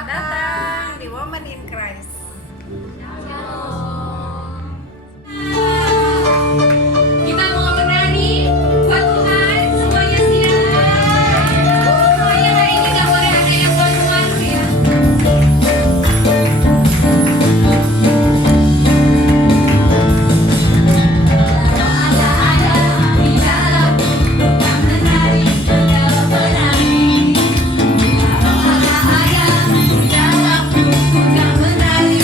Selamat datang di Women in Christ. Kita mau menari buat Tuhan, semuanya siap. Semuanya hari ini gak boleh ada yang malu-malu ya. Menari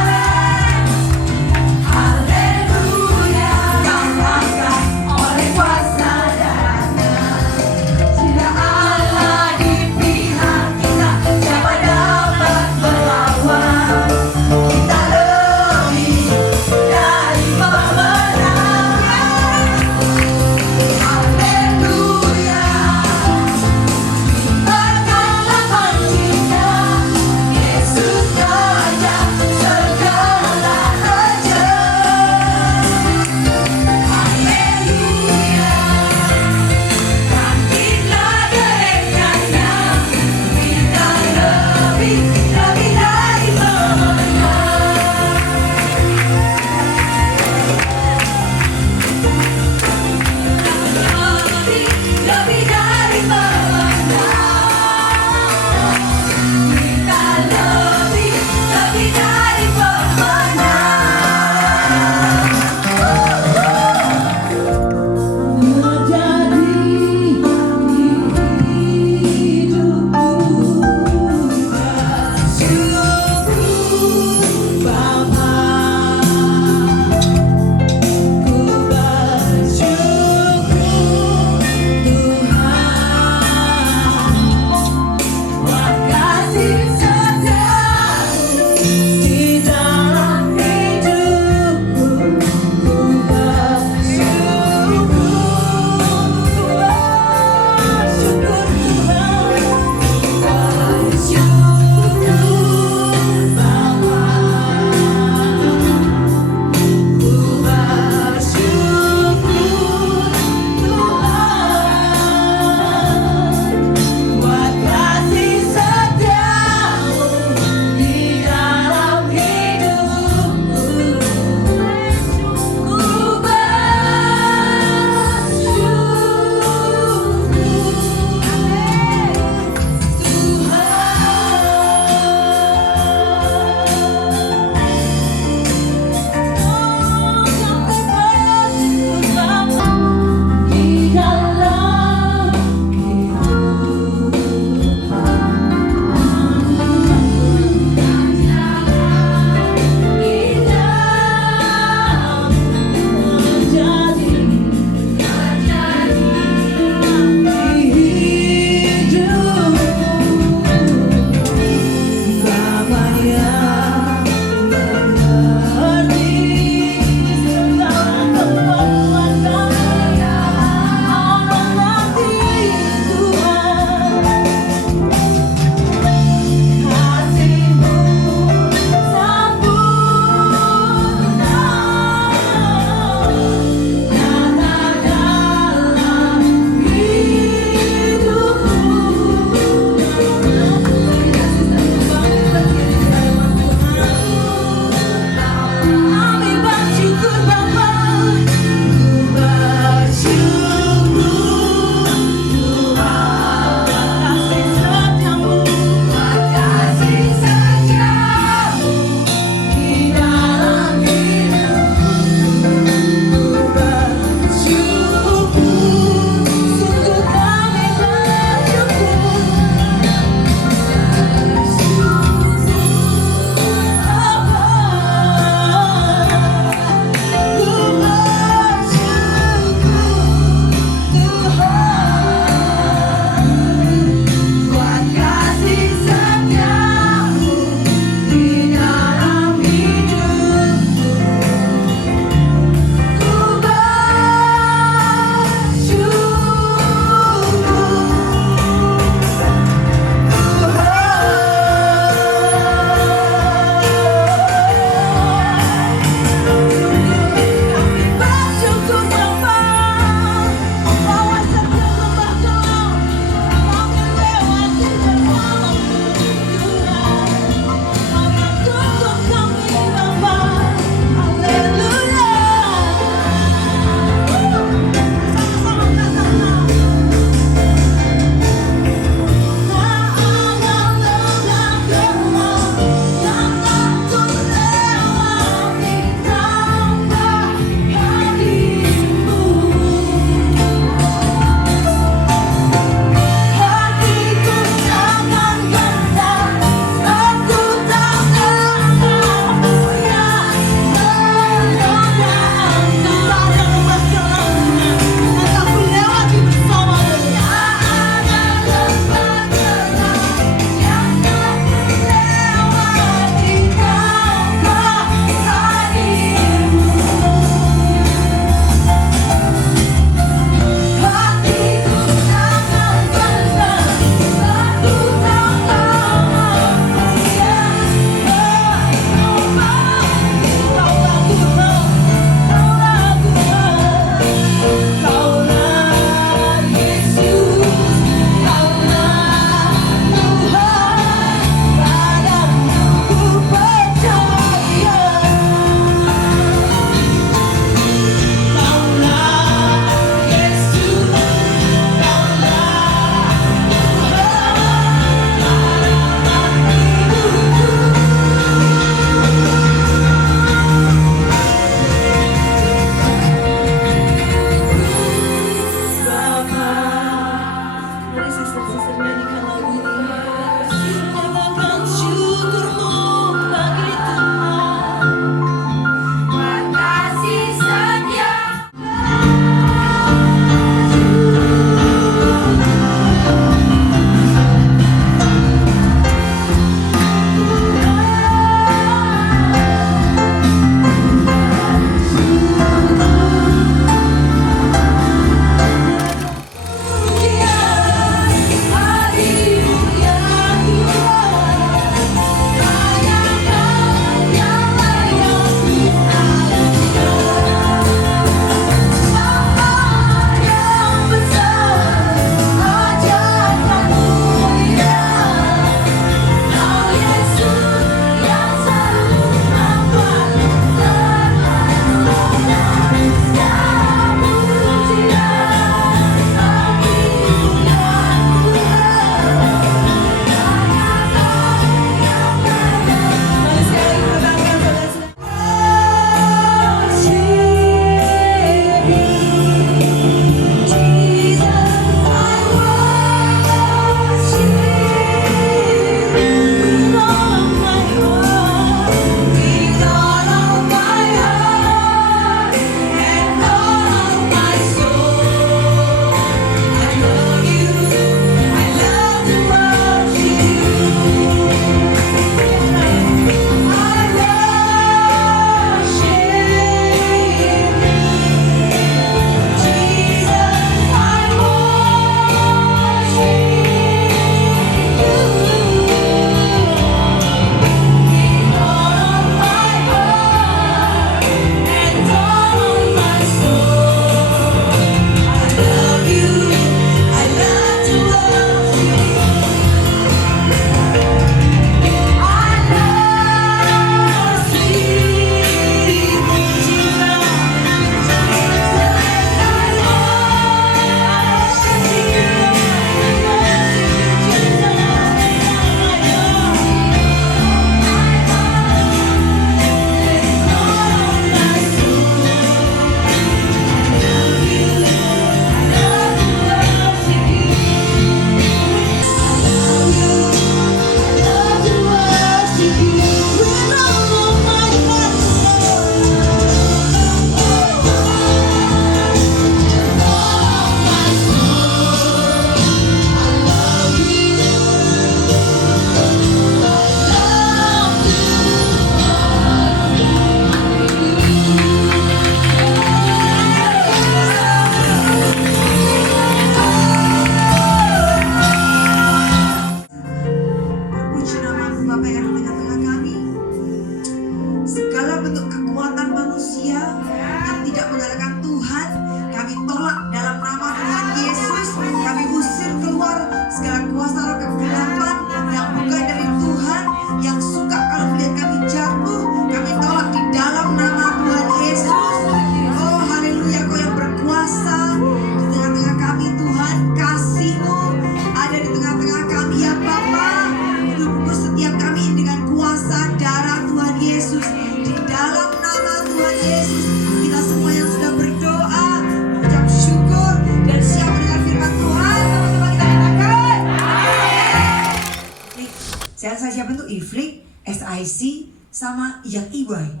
Iflik, SIC, sama yang EY.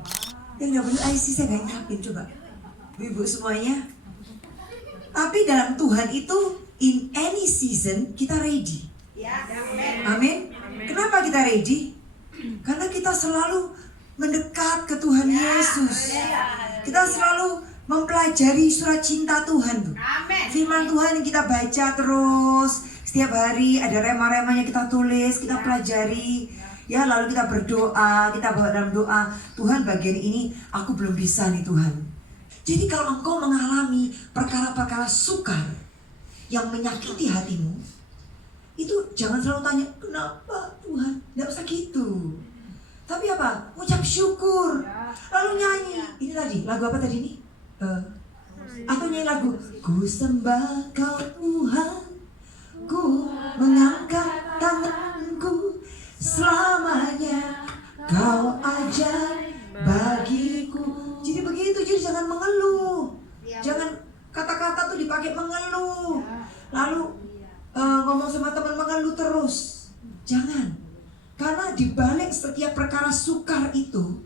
Yang WIC saya gak nyiapin, coba ibu semuanya. Tapi dalam Tuhan itu, in any season kita ready. Amin. Kenapa kita ready? Karena kita selalu mendekat ke Tuhan Yesus. Kita selalu mempelajari surat cinta Tuhan. Firman Tuhan yang kita baca terus. Setiap hari ada rema-remanya kita tulis, kita pelajari. Ya, lalu kita berdoa, kita bawa dalam doa, Tuhan bagian ini aku belum bisa nih Tuhan. Jadi kalau engkau mengalami perkara-perkara sukar yang menyakiti hatimu, itu jangan selalu tanya, kenapa Tuhan? Nggak usah gitu. Tapi apa? Ucap syukur. Lalu nyanyi. Ini tadi, lagu apa tadi nih? Atau nyanyi lagu, ku sembah kau Tuhan, ku mengangkat tanganku, selamanya kau ajar bagiku. Jadi begitu, jadi jangan mengeluh. Jangan kata-kata tuh dipakai mengeluh. Lalu ngomong sama teman mengeluh terus. Jangan. Karena di balik setiap perkara sukar itu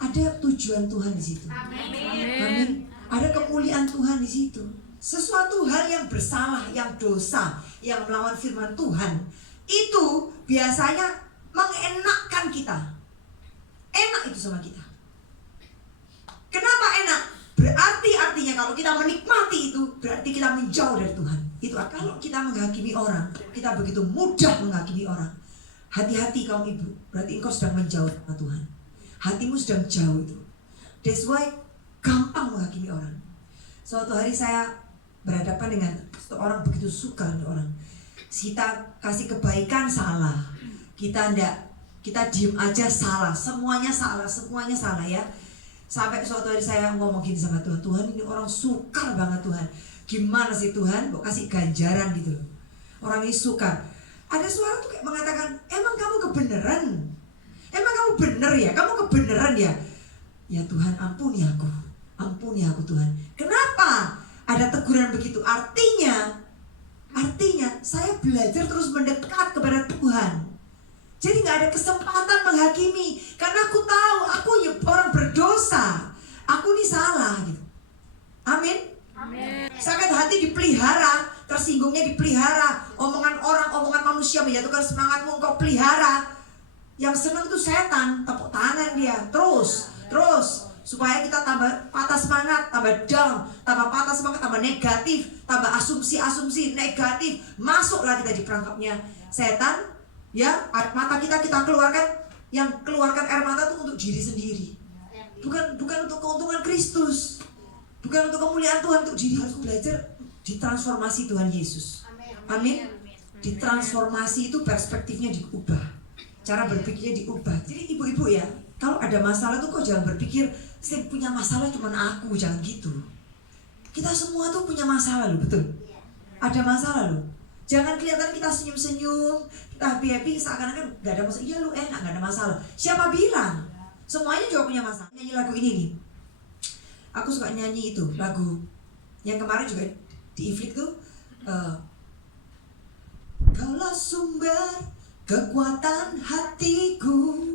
ada tujuan Tuhan di situ. Amin. Ada kemuliaan Tuhan di situ. Sesuatu hal yang bersalah, yang dosa, yang melawan firman Tuhan, itu biasanya mengenakkan kita. Enak itu sama kita. Kenapa enak? Berarti artinya kalau kita menikmati itu, berarti kita menjauh dari Tuhan. Itu kalau kita menghakimi orang, kita begitu mudah menghakimi orang. Hati-hati kaum ibu, berarti engkau sedang menjauh dari Tuhan. Hatimu sedang jauh itu. That's why gampang menghakimi orang. Suatu hari saya berhadapan dengan seorang begitu suka dengan orang. Kita kasih kebaikan salah. Kita diem aja salah. Semuanya salah ya. Sampai suatu hari saya ngomong gini sama Tuhan, Tuhan ini orang sukar banget Tuhan. Gimana sih Tuhan? Mau kasih ganjaran gitu loh. Orang ini sukar. Ada suara tuh kayak mengatakan, emang kamu kebenaran? Emang kamu bener ya? Kamu kebenaran ya? Ya Tuhan, ampuni aku Tuhan. Kenapa ada teguran begitu? Artinya saya belajar terus mendekat kepada Tuhan. Jadi gak ada kesempatan menghakimi. Karena aku tahu aku ya orang berdosa. Aku ini salah gitu. Amin. Sakit hati dipelihara, tersinggungnya dipelihara. Omongan orang, omongan manusia menjatuhkan semangatmu, engkau pelihara. Yang senang itu setan, tepuk tangan dia. Terus supaya kita tambah patah semangat, tambah down, tambah patah semangat, tambah negatif, tambah asumsi negatif. Masuklah kita di perangkapnya setan. Ya, air mata kita keluarkan, yang keluarkan air mata itu untuk diri sendiri. Bukan untuk keuntungan Kristus. Bukan untuk kemuliaan Tuhan, untuk diri. Harus belajar ditransformasi Tuhan Yesus. Amin. Ditransformasi itu perspektifnya diubah. Cara berpikirnya diubah. Jadi ibu-ibu ya, kalau ada masalah tuh kok jangan berpikir saya punya masalah cuma aku, jangan gitu. Kita semua tuh punya masalah loh, betul. Ada masalah loh. Jangan kelihatan kita senyum-senyum, kita happy-happy, seakan-akan gak ada masalah. Iya lu enak, gak ada masalah. Siapa bilang? Semuanya juga punya masalah. Nyanyi lagu ini nih. Aku suka nyanyi itu, lagu yang kemarin juga di Iflik tuh. Kaulah sumber kekuatan hatiku,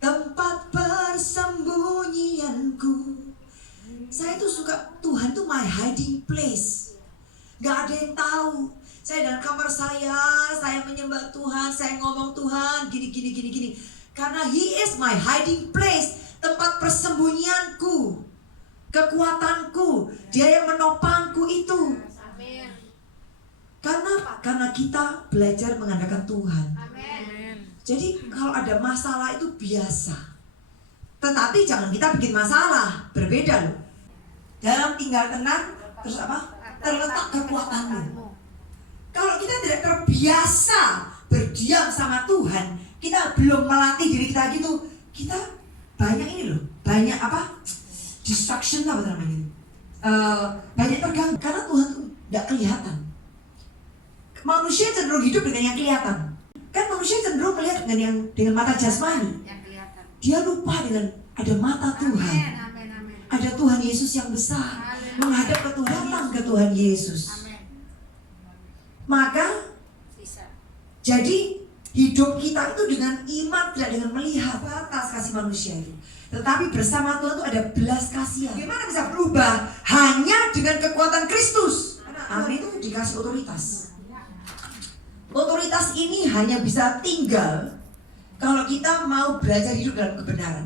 tempat persembunyianku. Saya tuh suka, Tuhan tuh my hiding place. Gak ada yang tahu. Saya dalam kamar saya menyembah Tuhan, saya ngomong Tuhan gini. Karena He is my hiding place, tempat persembunyianku, kekuatanku, Dia yang menopangku itu. Amin. Karena kita belajar mengandalkan Tuhan. Amin. Jadi kalau ada masalah itu biasa. Tetapi jangan kita bikin masalah, berbeda loh. Dalam tinggal tenang, terus apa? Terletak kekuatanmu. Kalau kita tidak terbiasa berdiam sama Tuhan, kita belum melatih diri kita gitu, kita banyak ini loh, banyak apa? Distraction apa namanya? Banyak terganggu karena Tuhan tuh tidak kelihatan. Manusia cenderung hidup dengan yang kelihatan. Kan manusia cenderung melihat dengan mata jasmani. Dia lupa dengan ada mata Tuhan. Ada Tuhan Yesus yang besar. Menghadap ke Tuhan, datang ke Tuhan Yesus. Maka jadi Hidup kita itu dengan iman, tidak dengan melihat atas kasih manusia itu. Tetapi bersama Tuhan itu ada belas kasihan. Bagaimana bisa berubah? Hanya dengan kekuatan Kristus. Amin. Itu dikasih otoritas. Otoritas ini hanya bisa tinggal kalau kita mau belajar hidup dalam kebenaran.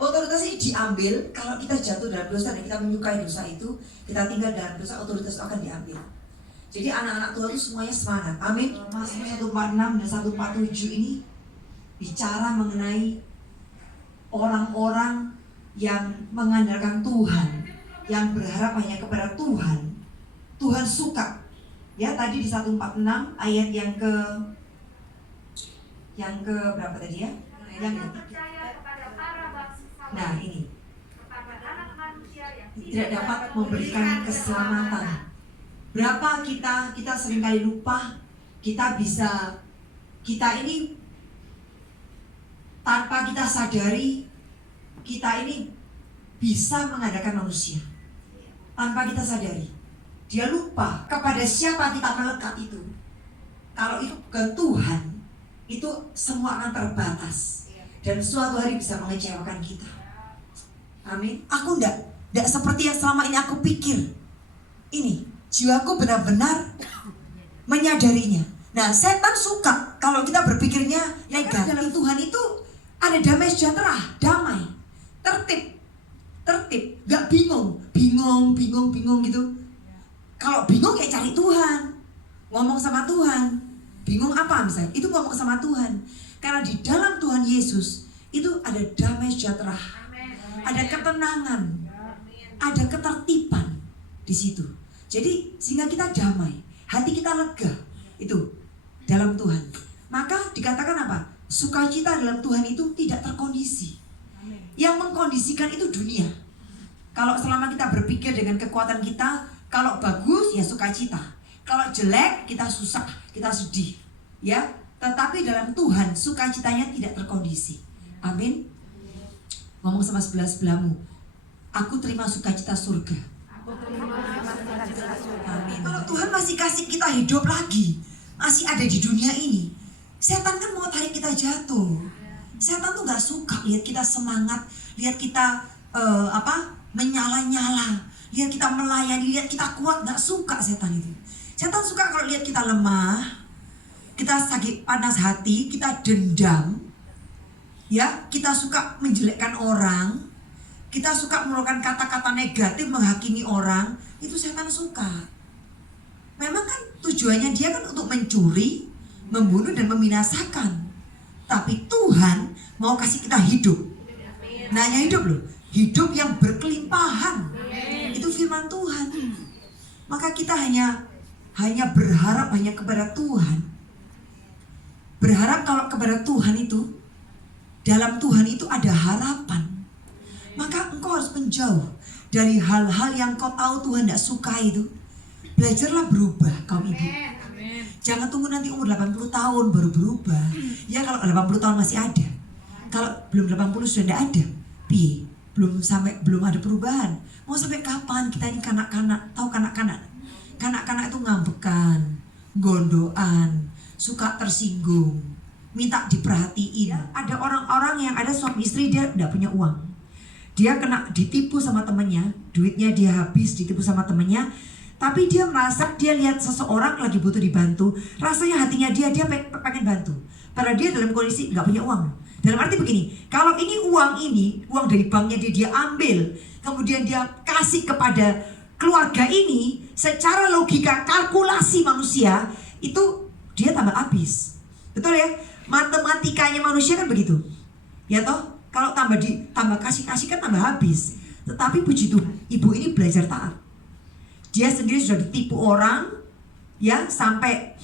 Otoritas ini diambil kalau kita jatuh dalam dosa dan kita menyukai dosa itu, kita tinggal dalam dosa, otoritas itu akan diambil. Jadi anak-anak Tuhan itu semuanya semangat. Amin. Mazmur 146 dan 147 ini bicara mengenai orang-orang yang mengandalkan Tuhan, yang berharap hanya kepada Tuhan. Tuhan suka. Ya, tadi di 146 ayat yang ke berapa tadi ya? Yang ketiga. Nah, ini tidak dapat memberikan keselamatan. Berapa kita seringkali lupa, kita ini tanpa kita sadari, kita ini bisa mengadakan manusia. Tanpa kita sadari. Dia lupa kepada siapa kita melekat itu. Kalau itu bukan Tuhan, itu semua akan terbatas. Dan suatu hari bisa mengecewakan kita. Amin. Aku enggak seperti yang selama ini aku pikir. Ini, jiwaku benar-benar menyadarinya. Nah, setan suka kalau kita berpikirnya negatif. Dalam Tuhan itu ada damai sejahtera, damai, tertib, gak bingung gitu. Kalau bingung ya cari Tuhan, ngomong sama Tuhan. Bingung apa misalnya? Itu ngomong sama Tuhan. Karena di dalam Tuhan Yesus itu ada damai sejahtera, ada ketenangan, ada ketertiban di situ. Jadi sehingga kita damai, hati kita lega itu dalam Tuhan. Maka dikatakan apa? Sukacita dalam Tuhan itu tidak terkondisi. Yang mengkondisikan itu dunia. Kalau selama kita berpikir dengan kekuatan kita, kalau bagus ya sukacita, kalau jelek kita susah, kita sedih, ya. Tetapi dalam Tuhan sukacitanya tidak terkondisi. Amin. Ngomong sama sebelahmu, aku terima sukacita surga. Amin. Kalau Tuhan masih kasih kita hidup lagi, masih ada di dunia ini, setan kan mau tarik kita jatuh. Setan tuh gak suka lihat kita semangat, lihat kita menyala-nyala, lihat kita melayani, lihat kita kuat. Gak suka setan itu. Setan suka kalau lihat kita lemah, kita sakit panas hati, kita dendam, ya, kita suka menjelekkan orang, kita suka mengeluarkan kata-kata negatif, menghakimi orang. Itu setan suka. Memang kan tujuannya dia kan untuk mencuri, membunuh dan membinasakan. Tapi Tuhan mau kasih kita hidup. Nah, yang hidup loh, hidup yang berkelimpahan. Itu firman Tuhan. Maka kita hanya berharap hanya kepada Tuhan. Berharap kalau kepada Tuhan itu, dalam Tuhan itu ada harapan. Maka engkau harus menjauh dari hal-hal yang kau tahu Tuhan tidak suka itu. Belajarlah berubah kaum ibu. Jangan tunggu nanti umur 80 tahun baru berubah. Ya kalau 80 tahun masih ada. Kalau belum 80 sudah tidak ada. Belum ada perubahan. Mau sampai kapan kita ini kanak-kanak? Tahu kanak-kanak? Kanak-kanak itu ngambekan, gondoan, suka tersinggung, minta diperhatiin. Ada orang-orang yang ada suami istri dia tidak punya uang. Dia kena ditipu sama temannya, duitnya dia habis ditipu sama temannya. Tapi dia merasa dia lihat seseorang lagi butuh dibantu, rasanya hatinya dia pengen bantu. Padahal dia dalam kondisi nggak punya uang. Dalam arti begini, kalau ini uang dari banknya dia ambil, kemudian dia kasih kepada keluarga ini, secara logika kalkulasi manusia itu dia tambah habis. Betul ya? Matematikanya manusia kan begitu. Ya toh? Kalau tambah kasih kan tambah habis. Tetapi puji Tuhan, ibu ini belajar taat. Dia sendiri sudah ditipu orang, ya, sampai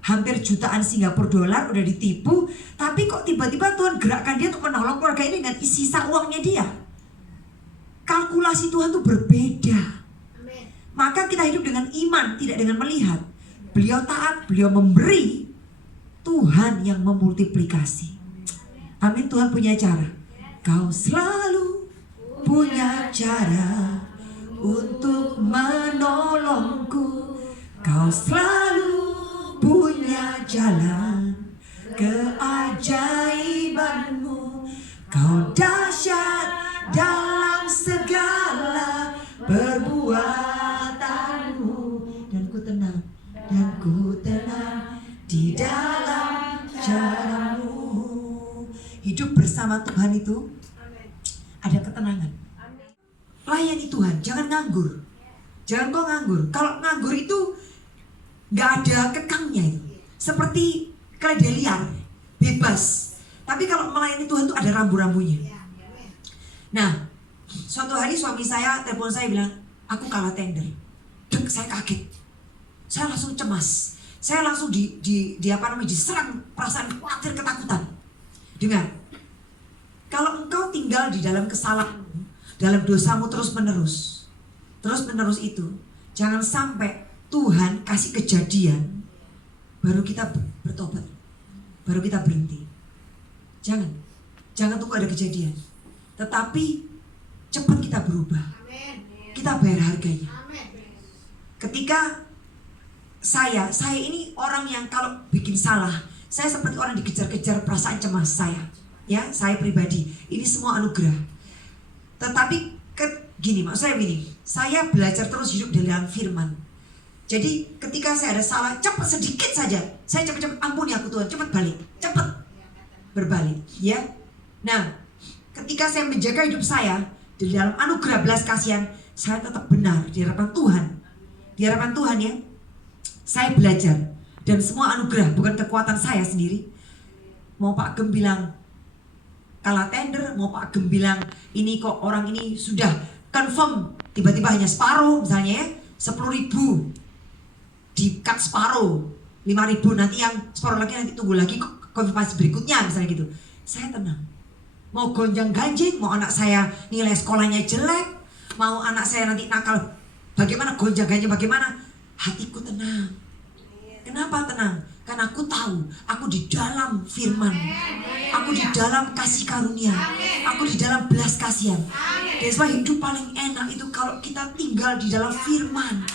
hampir jutaan Singapura dolar udah ditipu. Tapi kok tiba-tiba Tuhan gerakkan dia untuk menolong keluarga ini dengan sisa uangnya dia. Kalkulasi Tuhan tuh berbeda. Maka kita hidup dengan iman, tidak dengan melihat. Beliau taat, beliau memberi, Tuhan yang memultiplikasi. Amin. Tuhan punya cara. Kau selalu punya cara untuk menolongku. Kau selalu punya jalan keajaibanmu. Kau dahsyat dalam segala perbuatanmu. Dan ku tenang di dalam caramu. Hidup bersama Tuhan itu ada ketenangan. Layani Tuhan, jangan nganggur. Jangan kau nganggur. Kalau nganggur itu gak ada kekangnya itu. Seperti keledai liar, bebas. Tapi kalau melayani Tuhan itu ada rambu-rambunya. Nah, suatu hari suami saya telepon saya bilang, aku kalah tender. Dek, saya kaget. Saya langsung cemas. Saya langsung diserang perasaan khawatir, ketakutan. Dengar, kalau engkau tinggal di dalam kesalahan, dalam dosamu terus-menerus itu, jangan sampai Tuhan kasih kejadian, baru kita bertobat, baru kita berhenti. Jangan tunggu ada kejadian. Tetapi cepat kita berubah. Kita bayar harganya. Ketika saya ini orang yang kalau bikin salah, saya seperti orang dikejar-kejar perasaan cemas saya. Ya, saya pribadi. Ini semua anugerah. Tetapi gini, maksud saya begini. Saya belajar terus hidup dalam firman. Jadi ketika saya ada salah, cepat sedikit saja. Saya cepat-cepat, ampuni aku Tuhan, cepat balik. Cepat berbalik, ya. Nah, ketika saya menjaga hidup saya di dalam anugerah belas kasihan, saya tetap benar di hadapan Tuhan. Di hadapan Tuhan, ya. Saya belajar, dan semua anugerah bukan kekuatan saya sendiri. Mau Pak Gem bilang kalah tender, mau Pak Gem bilang ini kok orang ini sudah confirm, tiba-tiba hanya separuh misalnya, ya, 10.000 di cut separuh, 5.000 nanti yang separuh lagi nanti tunggu lagi konfirmasi berikutnya misalnya gitu. Saya tenang. Mau gonjang ganjing, mau anak saya nilai sekolahnya jelek, mau anak saya nanti nakal, bagaimana gonjang ganjing bagaimana, hatiku tenang. Kenapa tenang? Karena aku tahu aku di dalam firman, aku di dalam kasih karunia, aku di dalam belas kasihan. Dan sebab hidup paling enak itu kalau kita tinggal di dalam firman.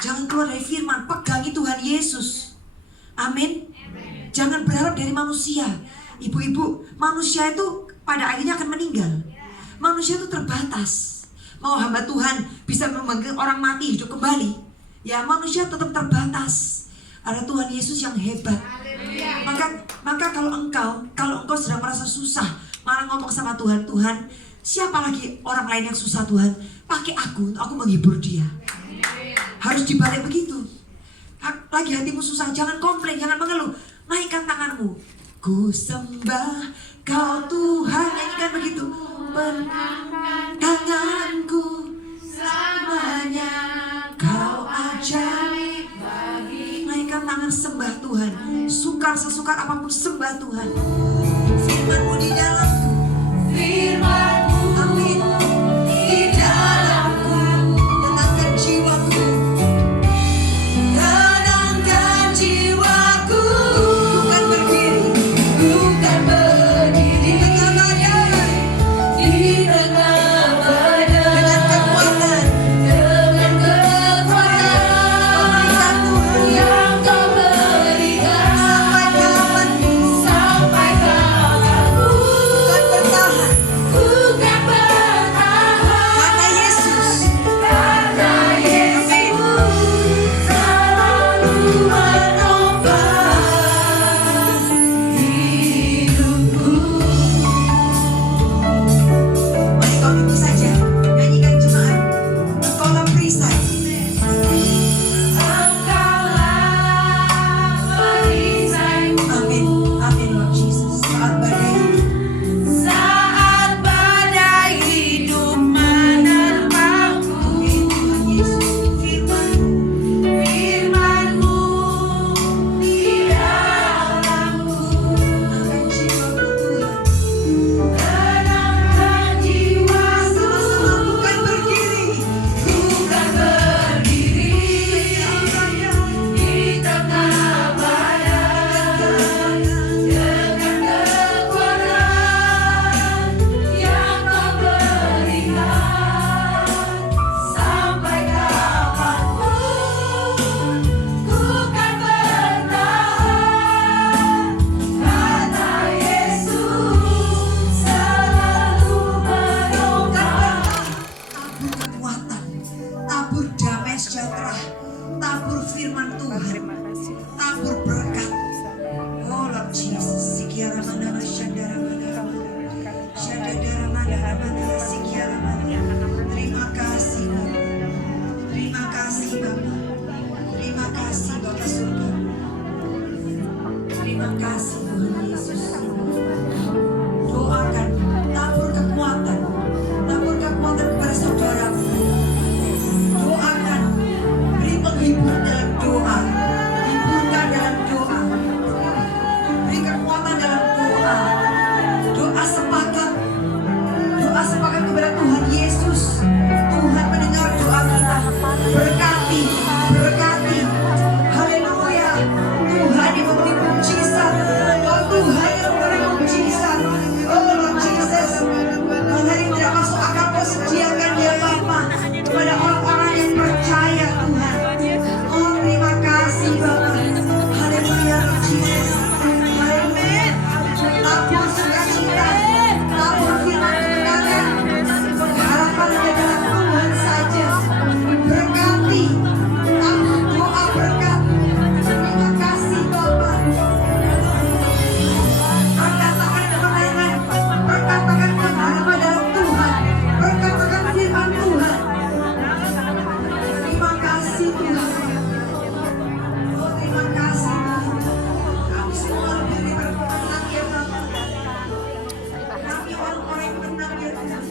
Jangan keluar dari firman, pegangi Tuhan Yesus. Amin. Jangan berharap dari manusia. Ibu-ibu, manusia itu pada akhirnya akan meninggal. Manusia itu terbatas. Mau hamba Tuhan bisa memanggil orang mati hidup kembali, ya manusia tetap terbatas. Ada Tuhan Yesus yang hebat. Maka kalau engkau sedang merasa susah, malah ngomong sama Tuhan, Tuhan, siapa lagi orang lain yang susah Tuhan? Pakai aku menghibur dia. Harus dibalik begitu. Lagi hatimu susah, jangan komplain, jangan mengeluh. Naikkan tanganmu. Ku sembah kau Tuhan, nyanyikan begitu. Tanganku selamanya kau ajaib bagi. Naikkan tangan, sembah Tuhan. Sukar sesukar apapun sembah Tuhan. Firman-Mu di dalamku, firman-Mu, amin, di dalamku. Tenangkan jiwaku, tenangkan jiwaku. Bukan berdiri di tengah badai, di tengah badai. Dengan kekuatan pemberikan Tuhan yang Kau berikan. Sampai kapanku, bukan bertahan. kasih Tuhan Yesus. Doakan, tabur kekuatan kepada saudaramu. Doakan, beri penghibur dalam doa, hiburkan dalam doa, beri kekuatan dalam doa. Doa sepakat kepada Tuhan Yesus. Tuhan mendengar doa kita. Berkati. Haleluya. Tuhan yang memberi mujizat. Oh Tuhan yang memberi mujizat. Oh Lord Jesus. Hari ini tidak masuk akal, kau sediakan dia Bapa kepada orang-orang yang percaya Tuhan. Oh terima kasih Bapa. Haleluya Lord Jesus. Haleluya. Tabur sukacita, tabur firman kebenaran, harapan ada dalam Tuhan saja. Berkati, tabur doa berkat. Terima kasih Bapa. Berkatakan kemenangan, berkatakan harapan dalam Tuhan, berkatakan firman Tuhan. Terima kasih Tuhan. Oh terima kasih Tuhan. Kami semua lebih berkenan ya Bapa. Kami orang-orang yang menang ya Tuhan.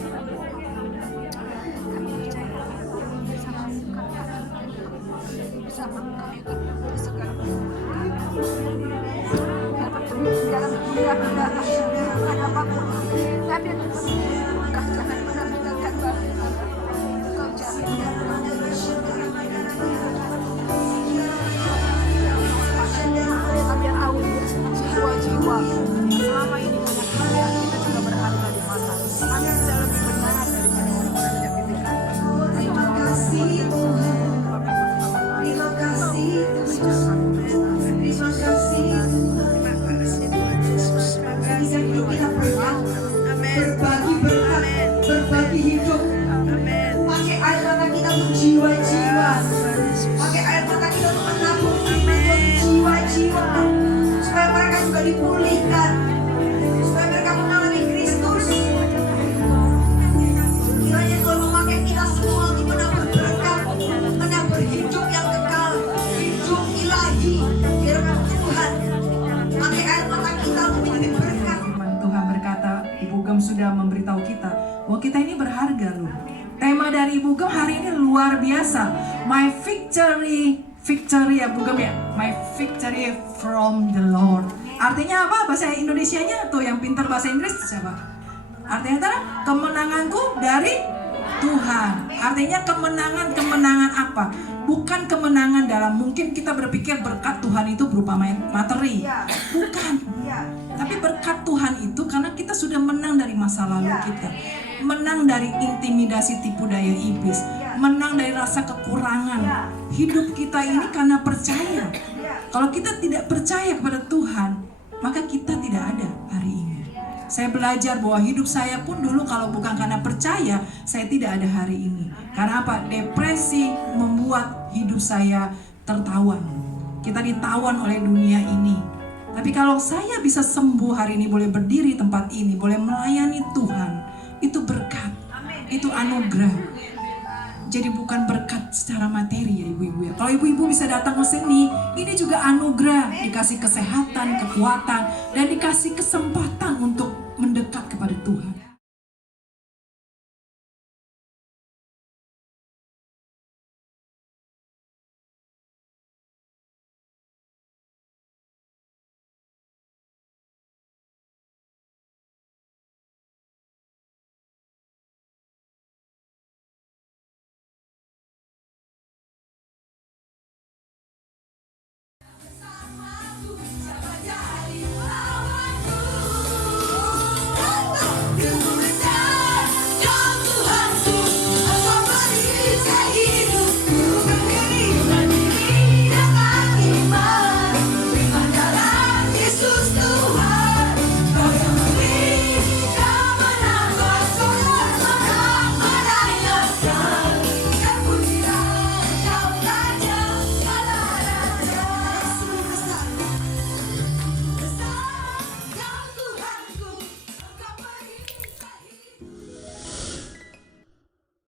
Selama ini banyak pilihan kita juga berharga di mata. Kami sudah lebih benar daripada orang-orang yang dipikirkan. Terima kasih Tuhan. Terima kasih Tuhan. Terima kasih Tuhan. Bisa hidup kita berkat, berbagi berkat, berbagi hidup. Pakai air mata kita untuk jiwa-jiwa. Pakai air mata kita untuk menabur firman untuk jiwa-jiwa. Supaya mereka juga dipulihkan. Supaya mereka mengalami Kristus. Kiranya Tuhan memakai kita semua untuk menabur berkat, menabur hidup yang kekal, hidup ilahi, firman Tuhan. Pakai air mata kita untuk menjadi berkat. Firman Tuhan berkata, Ibu Gem sudah memberitahu kita bahwa kita ini berharga loh. Tema dari Ibu Gem hari ini luar biasa. My victory ya Bu Gem ya. My victory from the Lord. Artinya apa? Bahasa Indonesianya tuh yang pintar bahasa Inggris siapa? Artinya kemenanganku dari Tuhan. Artinya kemenangan apa? Bukan kemenangan dalam mungkin kita berpikir berkat Tuhan itu berupa materi. Bukan. Tapi berkat Tuhan itu karena kita sudah menang dari masa lalu kita. Menang dari intimidasi tipu daya iblis. Menang dari rasa kekurangan. Hidup kita ini karena percaya. Kalau kita tidak percaya kepada Tuhan, maka kita tidak ada hari ini. Saya belajar bahwa hidup saya pun dulu kalau bukan karena percaya, saya tidak ada hari ini. Karena apa? Depresi membuat hidup saya tertawan. Kita ditawan oleh dunia ini. Tapi kalau saya bisa sembuh hari ini, boleh berdiri tempat ini, boleh melayani Tuhan, itu berkat, itu anugerah. Jadi bukan berkat secara materi ya ibu-ibu ya. Kalau ibu-ibu bisa datang ke sini, ini juga anugerah. Dikasih kesehatan, kekuatan, dan dikasih kesempatan untuk